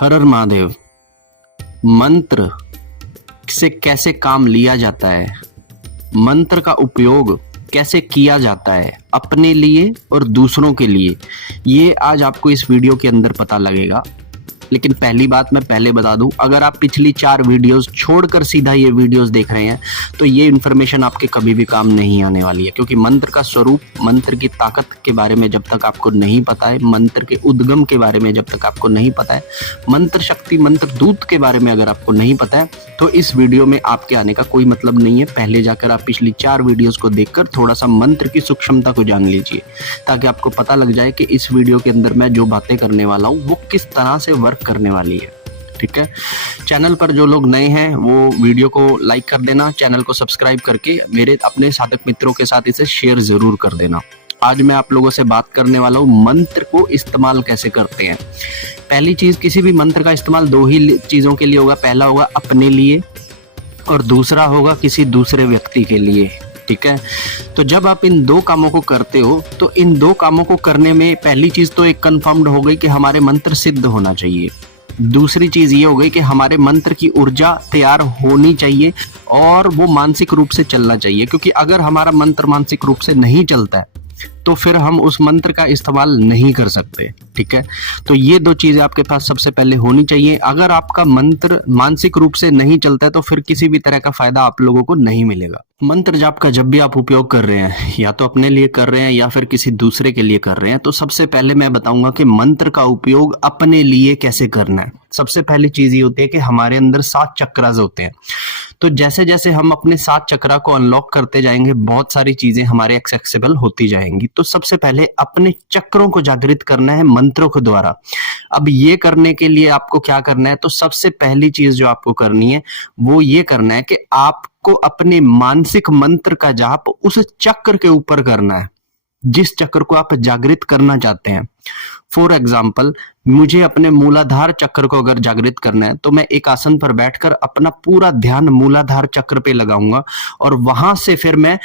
हर हर महादेव। मंत्र से कैसे काम लिया जाता है, मंत्र का उपयोग कैसे किया जाता है अपने लिए और दूसरों के लिए, ये आज आपको इस वीडियो के अंदर पता लगेगा। लेकिन पहली बात मैं पहले बता दूं, अगर आप पिछली 4 वीडियोस छोड़कर सीधा ये वीडियोस देख रहे हैं तो ये इन्फॉर्मेशन आपके कभी भी काम नहीं आने वाली है, क्योंकि मंत्र का स्वरूप, मंत्र की ताकत के बारे में जब तक आपको नहीं पता है, मंत्र के उद्गम के बारे में जब तक आपको नहीं पता है, मंत्र शक्ति, मंत्र दूत के बारे में अगर आपको नहीं पता है, तो इस वीडियो में आपके आने का कोई मतलब नहीं है। पहले जाकर आप पिछली 4 वीडियोस को देखकर थोड़ा सा मंत्र की सूक्ष्मता को जान लीजिए, ताकि आपको पता लग जाए कि इस वीडियो के अंदर मैं जो बातें करने वाला हूँ वो किस तरह से वर्क करने वाली है। ठीक है, चैनल पर जो लोग नए हैं वो वीडियो को लाइक कर देना, चैनल को सब्सक्राइब करके मेरे अपने साधक मित्रों के साथ इसे शेयर जरूर कर देना। आज मैं आप लोगों से बात करने वाला हूँ मंत्र को इस्तेमाल कैसे करते हैं। पहली चीज, किसी भी मंत्र का इस्तेमाल 2 ही चीजों के लिए होगा। पहला होगा अपने लिए और दूसरा होगा किसी दूसरे व्यक्ति के लिए। ठीक है, तो जब आप इन 2 कामों को करते हो तो इन 2 कामों को करने में पहली चीज तो एक कंफर्म्ड हो गई कि हमारे मंत्र सिद्ध होना चाहिए। दूसरी चीज ये हो गई कि हमारे मंत्र की ऊर्जा तैयार होनी चाहिए और वो मानसिक रूप से चलना चाहिए, क्योंकि अगर हमारा मंत्र मानसिक रूप से नहीं चलता है तो फिर हम उस मंत्र का इस्तेमाल नहीं कर सकते। ठीक है, तो ये 2 चीजें आपके पास सबसे पहले होनी चाहिए। अगर आपका मंत्र मानसिक रूप से नहीं चलता है तो फिर किसी भी तरह का फायदा आप लोगों को नहीं मिलेगा। मंत्र जाप का जब भी आप उपयोग कर रहे हैं, या तो अपने लिए कर रहे हैं या फिर किसी दूसरे के लिए कर रहे हैं, तो सबसे पहले मैं बताऊंगा कि मंत्र का उपयोग अपने लिए कैसे करना है। सबसे पहली चीज ये होती है कि हमारे अंदर 7 चक्रास होते हैं। तो जैसे जैसे हम अपने 7 चक्रा को अनलॉक करते जाएंगे, बहुत सारी चीजें हमारे एक्सेसिबल होती जाएंगी। तो सबसे पहले अपने चक्रों को जागृत करना है मंत्रों के द्वारा। अब ये करने के लिए आपको क्या करना है, तो सबसे पहली चीज जो आपको करनी है वो ये करना है कि आपको अपने मानसिक मंत्र का जाप उस चक्र के ऊपर करना है जिस चक्र को आप जागृत करना चाहते हैं। फॉर एग्जाम्पल, मुझे अपने मूलाधार चक्र को अगर जागृत करना है तो मैं एक आसन पर बैठकर अपना पूरा ध्यान मूलाधार चक्र पे लगाऊंगा और वहां से फिर मैं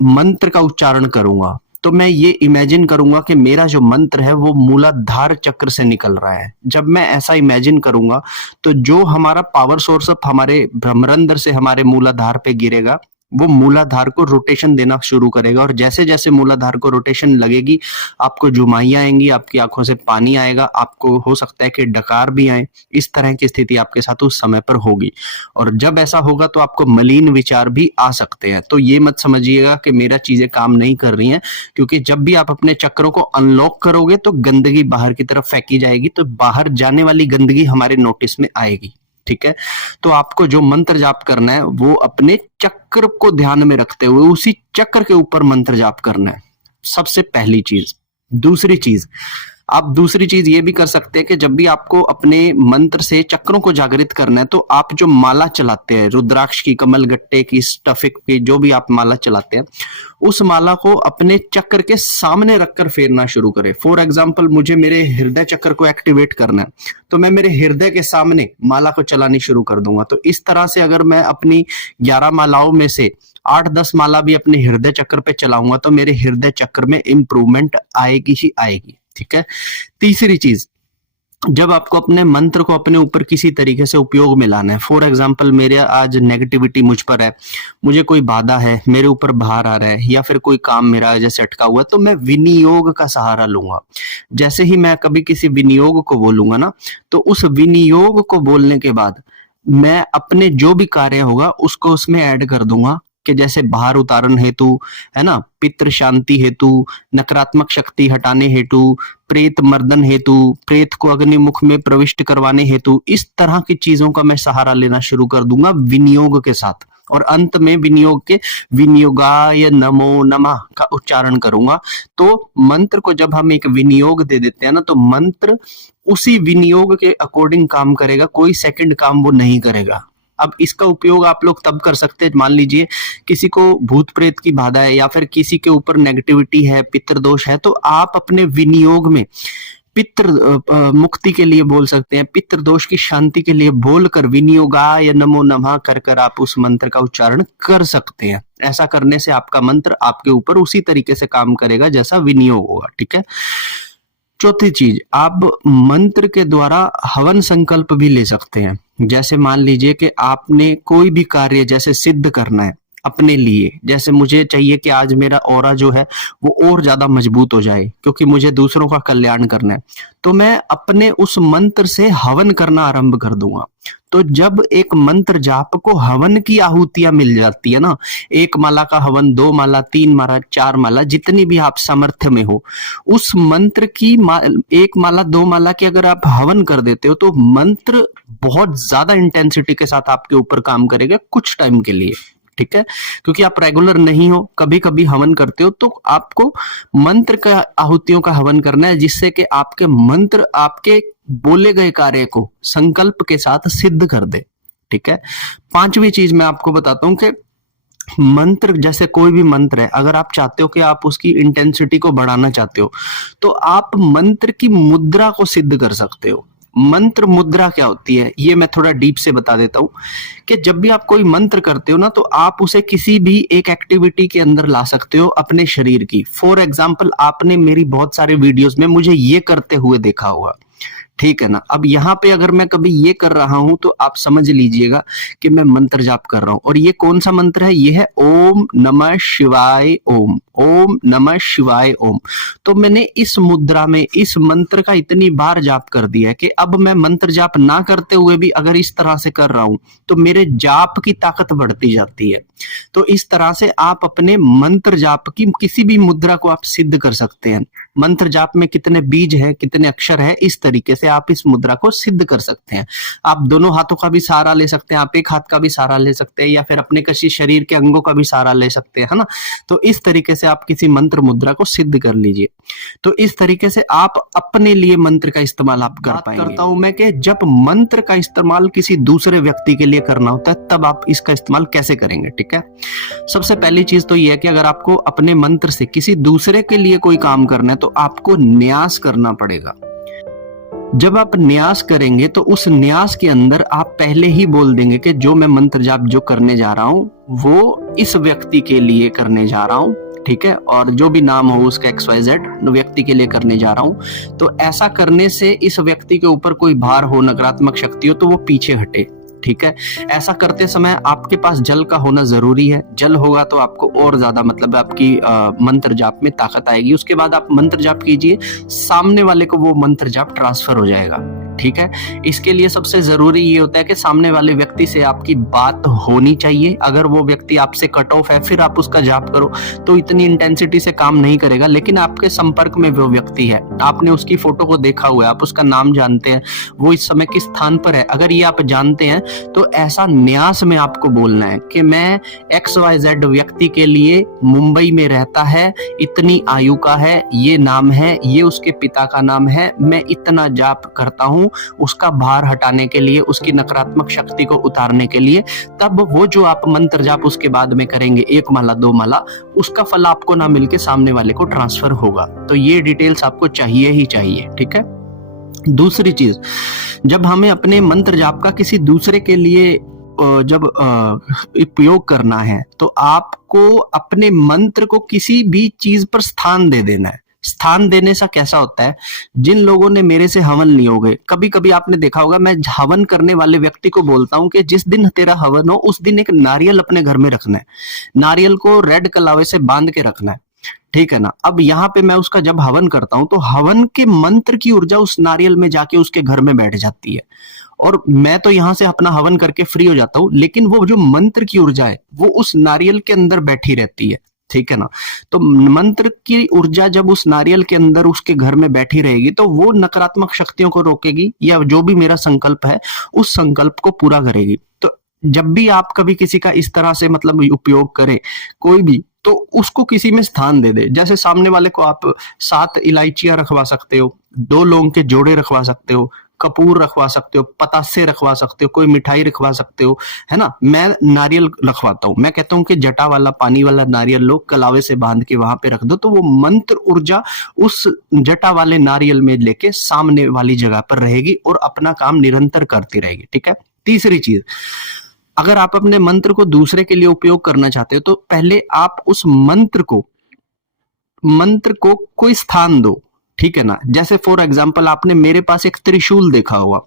मंत्र का उच्चारण करूंगा। तो मैं ये इमेजिन करूंगा कि मेरा जो मंत्र है वो मूलाधार चक्र से निकल रहा है। जब मैं ऐसा इमेजिन करूंगा तो जो हमारा पावर सोर्स ऑफ हमारे भ्रमरंध्र से हमारे मूलाधार पे गिरेगा, वो मूलाधार को रोटेशन देना शुरू करेगा। और जैसे जैसे मूलाधार को रोटेशन लगेगी, आपको जुमाइयां आएंगी, आपकी आंखों से पानी आएगा, आपको हो सकता है कि डकार भी आए। इस तरह की स्थिति आपके साथ उस समय पर होगी। और जब ऐसा होगा तो आपको मलिन विचार भी आ सकते हैं। तो ये मत समझिएगा कि मेरा चीजें काम नहीं कर रही हैं, क्योंकि जब भी आप अपने चक्रों को अनलॉक करोगे तो गंदगी बाहर की तरफ फेंकी जाएगी, तो बाहर जाने वाली गंदगी हमारे नोटिस में आएगी। ठीक है, तो आपको जो मंत्र जाप करना है वो अपने चक्र को ध्यान में रखते हुए उसी चक्र के ऊपर मंत्र जाप करना है, सबसे पहली चीज। दूसरी चीज ये भी कर सकते हैं कि जब भी आपको अपने मंत्र से चक्रों को जागृत करना है तो आप जो माला चलाते हैं, रुद्राक्ष की, कमल गट्टे की, स्टफिक की, जो भी आप माला चलाते हैं, उस माला को अपने चक्र के सामने रखकर फेरना शुरू करें। फॉर एग्जाम्पल, मुझे मेरे हृदय चक्र को एक्टिवेट करना है तो मैं मेरे हृदय के सामने माला को चलानी शुरू कर दूंगा। तो इस तरह से अगर मैं अपनी 11 मालाओं में से 8-10 माला भी अपने हृदय चक्र पे चलाऊंगा तो मेरे हृदय चक्र में इंप्रूवमेंट आएगी ही आएगी। ठीक है, तीसरी चीज, जब आपको अपने मंत्र को अपने ऊपर किसी तरीके से उपयोग में लाना है, फॉर एग्जाम्पल मेरे आज नेगेटिविटी मुझ पर है, मुझे कोई बाधा है, मेरे ऊपर भार आ रहा है, या फिर कोई काम मेरा जैसे अटका हुआ, तो मैं विनियोग का सहारा लूंगा। जैसे ही मैं कभी किसी विनियोग को बोलूंगा ना, तो उस विनियोग को बोलने के बाद मैं अपने जो भी कार्य होगा उसको उसमें ऐड कर दूंगा, कि जैसे भार उतारण हेतु, है ना, पितृ शांति हेतु, नकारात्मक शक्ति हटाने हेतु, प्रेत मर्दन हेतु, प्रेत को अग्निमुख में प्रविष्ट करवाने हेतु, इस तरह की चीजों का मैं सहारा लेना शुरू कर दूंगा विनियोग के साथ। और अंत में विनियोग के विनियोगाय नमो नमः का उच्चारण करूंगा। तो मंत्र को जब हम एक विनियोग दे देते हैं ना, तो मंत्र उसी विनियोग के अकॉर्डिंग काम करेगा, कोई सेकंड काम वो नहीं करेगा। अब इसका उपयोग आप लोग तब कर सकते हैं, मान लीजिए किसी को भूत प्रेत की बाधा है या फिर किसी के ऊपर नेगेटिविटी है, पितृदोष है, तो आप अपने विनियोग में पितृ मुक्ति के लिए बोल सकते हैं, पितृदोष की शांति के लिए बोलकर विनियोगाय नमो नमः कर कर आप उस मंत्र का उच्चारण कर सकते हैं। ऐसा करने से आपका मंत्र आपके ऊपर उसी तरीके से काम करेगा जैसा विनियोग होगा। ठीक है, चौथी चीज, आप मंत्र के द्वारा हवन संकल्प भी ले सकते हैं। जैसे मान लीजिए कि आपने कोई भी कार्य जैसे सिद्ध करना है अपने लिए, जैसे मुझे चाहिए कि आज मेरा ऑरा जो है वो और ज्यादा मजबूत हो जाए क्योंकि मुझे दूसरों का कल्याण करना है, तो मैं अपने उस मंत्र से हवन करना आरंभ कर दूंगा। तो जब एक मंत्र जाप को हवन की आहुतियां मिल जाती है ना, 1 माला का हवन, 2 माला, 3 माला, 4 माला, जितनी भी आप सामर्थ्य में हो, उस मंत्र की 1 माला 2 माला की अगर आप हवन कर देते हो तो मंत्र बहुत ज्यादा इंटेंसिटी के साथ आपके ऊपर काम करेगा कुछ टाइम के लिए। ठीक है, क्योंकि आप रेगुलर नहीं हो, कभी कभी हवन करते हो, तो आपको मंत्र का आहुतियों का हवन करना है जिससे कि आपके मंत्र आपके बोले गए कार्य को संकल्प के साथ सिद्ध कर दे। ठीक है, पांचवी चीज मैं आपको बताता हूं कि मंत्र, जैसे कोई भी मंत्र है, अगर आप चाहते हो कि आप उसकी इंटेंसिटी को बढ़ाना चाहते हो तो आप मंत्र की मुद्रा को सिद्ध कर सकते हो। मंत्र मुद्रा क्या होती है ये मैं थोड़ा डीप से बता देता हूं कि जब भी आप कोई मंत्र करते हो ना, तो आप उसे किसी भी एक एक्टिविटी के अंदर ला सकते हो अपने शरीर की। फॉर एग्जाम्पल, आपने मेरी बहुत सारे वीडियोस में मुझे ये करते हुए देखा होगा, ठीक है ना। अब यहाँ पे अगर मैं कभी ये कर रहा हूं तो आप समझ लीजिएगा कि मैं मंत्र जाप कर रहा हूं। और ये कौन सा मंत्र है? ये है ओम नमः शिवाय ओम, ओम नमः शिवाय ओम। तो मैंने इस मुद्रा में इस मंत्र का इतनी बार जाप कर दिया है कि अब मैं मंत्र जाप ना करते हुए भी अगर इस तरह से कर रहा हूं तो मेरे जाप की ताकत बढ़ती जाती है। तो इस तरह से आप अपने मंत्र जाप की किसी भी मुद्रा को आप सिद्ध कर सकते हैं। मंत्र जाप में कितने बीज है, कितने अक्षर है, इस तरीके से आप इस मुद्रा को सिद्ध कर सकते हैं। आप दोनों हाथों का भी सहारा ले सकते हैं, आप एक हाथ का भी सहारा ले सकते हैं, या फिर अपने किसी शरीर के अंगों का भी सहारा ले सकते हैं, है ना। तो इस तरीके से आप किसी मंत्र मुद्रा को सिद्ध कर लीजिए। तो इस तरीके से आप अपने लिए मंत्र का इस्तेमाल आप कर पाएंगे। करता हूं मैं कि जब मंत्र का इस्तेमाल किसी दूसरे व्यक्ति के लिए करना होता है तब आप इसका इस्तेमाल कैसे करेंगे। ठीक है, सबसे पहली चीज तो यह है कि अगर आपको अपने मंत्र से किसी दूसरे के लिए कोई काम करना है तो आपको न्यास करना पड़ेगा। जब आप न्यास करेंगे तो उस न्यास के अंदर आप पहले ही बोल देंगे कि जो मैं मंत्र जाप जो करने जा रहा हूं वो इस व्यक्ति के लिए करने जा रहा हूं। ठीक है, और जो भी नाम हो उसका XYZ व्यक्ति के लिए करने जा रहा हूं। तो ऐसा करने से इस व्यक्ति के ऊपर कोई भार हो, नकारात्मक शक्ति हो, तो वो पीछे हटे। ठीक है, ऐसा करते समय आपके पास जल का होना जरूरी है। जल होगा तो आपको और ज्यादा मतलब आपकी मंत्र जाप में ताकत आएगी। उसके बाद आप मंत्र जाप कीजिए, सामने वाले को वो मंत्र जाप ट्रांसफर हो जाएगा। ठीक है, इसके लिए सबसे जरूरी ये होता है कि सामने वाले व्यक्ति से आपकी बात होनी चाहिए। अगर वो व्यक्ति आपसे कट ऑफ है फिर आप उसका जाप करो तो इतनी इंटेंसिटी से काम नहीं करेगा। लेकिन आपके संपर्क में वो व्यक्ति है, आपने उसकी फोटो को देखा हुआ है, आप उसका नाम जानते हैं, वो इस समय किस स्थान पर है, अगर ये आप जानते हैं तो ऐसा न्यास में आपको बोलना है कि मैं XYZ व्यक्ति के लिए मुंबई में रहता है, इतनी आयु का है, ये नाम है, ये उसके पिता का नाम है, मैं इतना जाप करता हूं उसका भार हटाने के लिए, उसकी नकारात्मक शक्ति को उतारने के लिए। तब वो जो आप मंत्र जाप उसके बाद में करेंगे 1 माला 2 माला, उसका फल आपको ना मिलके सामने वाले को ट्रांसफर होगा। तो ये डिटेल्स आपको चाहिए ही चाहिए। ठीक है, दूसरी चीज, जब हमें अपने मंत्र जाप का किसी दूसरे के लिए जब उपयोग करना है तो आपको अपने मंत्र को किसी भी चीज पर स्थान दे देना है। स्थान देने से कैसा होता है, जिन लोगों ने मेरे से हवन लिए होंगे, कभी कभी आपने देखा होगा मैं हवन करने वाले व्यक्ति को बोलता हूं कि जिस दिन तेरा हवन हो उस दिन एक नारियल अपने घर में रखना है, नारियल को रेड कलावे से बांध के रखना है। ठीक है ना। अब यहाँ पे मैं उसका जब हवन करता हूं तो हवन के मंत्र की ऊर्जा उस नारियल में जाके उसके घर में बैठ जाती है और मैं तो यहाँ से अपना हवन करके फ्री हो जाता हूँ, लेकिन वो जो मंत्र की ऊर्जा है वो उस नारियल के अंदर बैठी रहती है। ठीक है ना। तो मंत्र की ऊर्जा जब उस नारियल के अंदर उसके घर में बैठी रहेगी तो वो नकारात्मक शक्तियों को रोकेगी या जो भी मेरा संकल्प है उस संकल्प को पूरा करेगी। तो जब भी आप कभी किसी का इस तरह से मतलब उपयोग करें कोई भी, तो उसको किसी में स्थान दे दे। जैसे सामने वाले को आप 7 इलायचियां रखवा सकते हो, 2 लौंग के जोड़े रखवा सकते हो, कपूर रखवा सकते हो, पतासे रखवा सकते हो, कोई मिठाई रखवा सकते हो, है ना। मैं नारियल रखवाता हूं, मैं कहता हूं कि जटा वाला पानी वाला नारियल लो, कलावे से बांध के वहां पे रख दो, तो वो मंत्र ऊर्जा उस जटा वाले नारियल में लेके सामने वाली जगह पर रहेगी और अपना काम निरंतर करती रहेगी। ठीक है। तीसरी चीज, अगर आप अपने मंत्र को दूसरे के लिए उपयोग करना चाहते हो तो पहले आप उस मंत्र को कोई स्थान दो। ठीक है ना। जैसे फॉर एग्जाम्पल आपने मेरे पास एक त्रिशूल देखा होगा,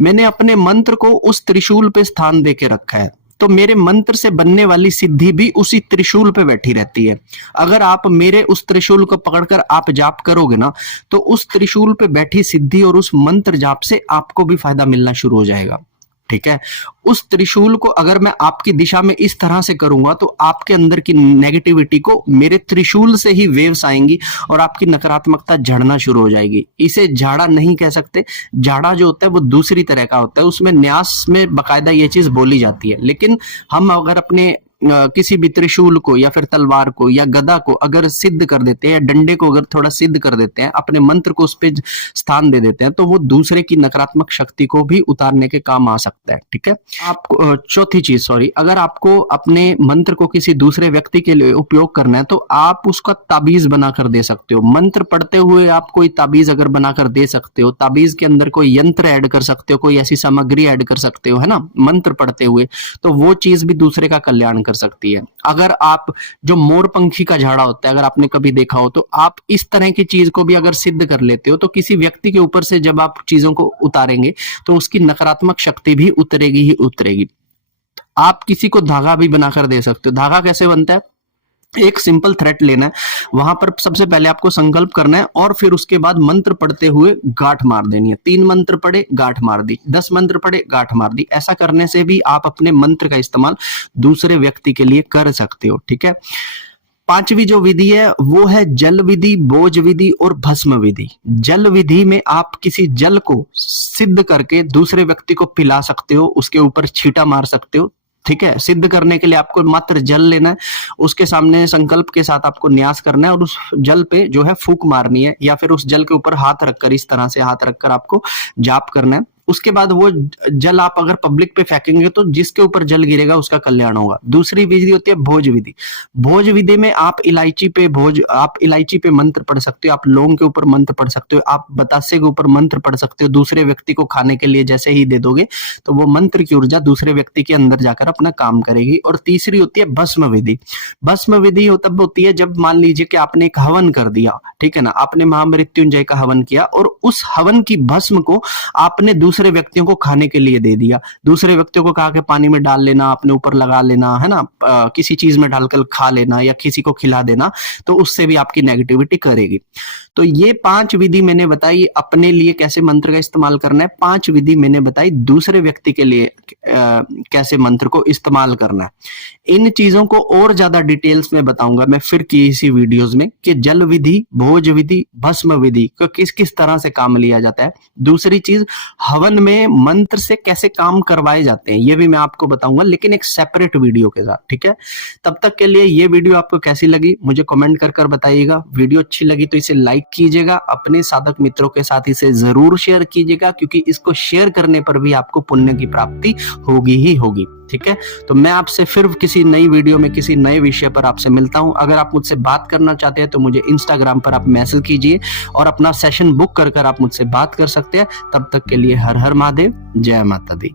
मैंने अपने मंत्र को उस त्रिशूल पे स्थान देके रखा है, तो मेरे मंत्र से बनने वाली सिद्धि भी उसी त्रिशूल पे बैठी रहती है। अगर आप मेरे उस त्रिशूल को पकड़कर आप जाप करोगे ना, तो उस त्रिशूल पे बैठी सिद्धि और उस मंत्र जाप से आपको भी फायदा मिलना शुरू हो जाएगा। ठीक है, उस त्रिशूल को अगर मैं आपकी दिशा में इस तरह से करूंगा तो आपके अंदर की नेगेटिविटी को मेरे त्रिशूल से ही वेव्स आएंगी और आपकी नकारात्मकता झड़ना शुरू हो जाएगी। इसे झाड़ा नहीं कह सकते, झाड़ा जो होता है वो दूसरी तरह का होता है, उसमें न्यास में बकायदा ये चीज बोली जाती है। लेकिन हम अगर अपने किसी भी त्रिशूल को या फिर तलवार को या गदा को अगर सिद्ध कर देते हैं, या डंडे को अगर थोड़ा सिद्ध कर देते हैं, अपने मंत्र को उस पर स्थान दे देते हैं, तो वो दूसरे की नकारात्मक शक्ति को भी उतारने के काम आ सकता है। ठीक है, आपको चौथी चीज, सॉरी, अगर आपको अपने मंत्र को किसी दूसरे व्यक्ति के लिए उपयोग करना है तो आप उसका ताबीज बनाकर दे सकते हो। मंत्र पढ़ते हुए आप कोई ताबीज अगर बनाकर दे सकते हो, ताबीज के अंदर कोई यंत्र ऐड कर सकते हो, कोई ऐसी सामग्री ऐड कर सकते हो, है ना, मंत्र पढ़ते हुए, तो वो चीज भी दूसरे का कल्याण कर सकती है। अगर आप जो मोर पंखी का झाड़ा होता है, अगर आपने कभी देखा हो, तो आप इस तरह की चीज को भी अगर सिद्ध कर लेते हो तो किसी व्यक्ति के ऊपर से जब आप चीजों को उतारेंगे तो उसकी नकारात्मक शक्ति भी उतरेगी ही उतरेगी। आप किसी को धागा भी बनाकर दे सकते हो। धागा कैसे बनता है? एक सिंपल थ्रेड लेना है, वहां पर सबसे पहले आपको संकल्प करना है और फिर उसके बाद मंत्र पढ़ते हुए गांठ मार देनी है। 3 मंत्र पढ़े, गांठ मार दी, 10 मंत्र पढ़े, गांठ मार दी। ऐसा करने से भी आप अपने मंत्र का इस्तेमाल दूसरे व्यक्ति के लिए कर सकते हो। ठीक है, 5वीं जो विधि है वो है जल विधि, बोझ विधि और भस्म विधि। जल विधि में आप किसी जल को सिद्ध करके दूसरे व्यक्ति को पिला सकते हो, उसके ऊपर छींटा मार सकते हो। ठीक है, सिद्ध करने के लिए आपको मात्र जल लेना है, उसके सामने संकल्प के साथ आपको न्यास करना है और उस जल पे जो है फूंक मारनी है, या फिर उस जल के ऊपर हाथ रखकर, इस तरह से हाथ रखकर आपको जाप करना है। उसके बाद वो जल आप अगर पब्लिक पे फेंकेंगे तो जिसके ऊपर जल गिरेगा उसका कल्याण होगा। दूसरी विधि होती है भोज विधि। भोज विधि में आप इलायची पे मंत्र पढ़ सकते हो, आप लौंग के ऊपर मंत्र पढ़ सकते हो, आप बतासे के ऊपर मंत्र पढ़ सकते हो। दूसरे व्यक्ति को खाने के लिए जैसे ही दे दोगे तो वो मंत्र की ऊर्जा दूसरे व्यक्ति के अंदर जाकर अपना काम करेगी। और तीसरी होती है भस्म विधि। भस्म विधि तब होती है जब मान लीजिए कि आपने एक हवन कर दिया, ठीक है ना, आपने महामृत्युंजय का हवन किया और उस हवन की भस्म को आपने दूसरे व्यक्तियों को खाने के लिए दे दिया। दूसरे व्यक्तियों को कहा कि पानी में डाल लेना, अपने ऊपर लगा लेना, है ना, किसी चीज में डालकर खा लेना या किसी को खिला देना, तो उससे भी आपकी नेगेटिविटी करेगी। तो ये 5 विधि मैंने बताई अपने लिए कैसे मंत्र का इस्तेमाल करना है, 5 विधि मैंने बताई दूसरे व्यक्ति के लिए कैसे मंत्र को इस्तेमाल करना है। इन चीजों को और ज्यादा डिटेल्स में बताऊंगा मैं फिर किसी वीडियोस में कि जल विधि, भोज विधि, भस्म विधि को किस किस तरह से काम लिया जाता है। दूसरी चीज, हवन में मंत्र से कैसे काम करवाए जाते हैं, ये भी मैं आपको बताऊंगा, लेकिन एक सेपरेट वीडियो के साथ। ठीक है, तब तक के लिए ये वीडियो आपको कैसी लगी मुझे कमेंट कर बताइएगा। वीडियो अच्छी लगी तो इसे लाइक कीजिएगा, अपने साधक मित्रों के साथ इसे जरूर शेयर कीजिएगा, क्योंकि इसको शेयर करने पर भी आपको पुण्य की प्राप्ति होगी ही होगी। ठीक है, तो मैं आपसे फिर किसी नई वीडियो में किसी नए विषय पर आपसे मिलता हूं। अगर आप मुझसे बात करना चाहते हैं तो मुझे इंस्टाग्राम पर आप मैसेज कीजिए और अपना सेशन बुक कर आप मुझसे बात कर सकते हैं। तब तक के लिए हर हर महादेव, जय माता दी।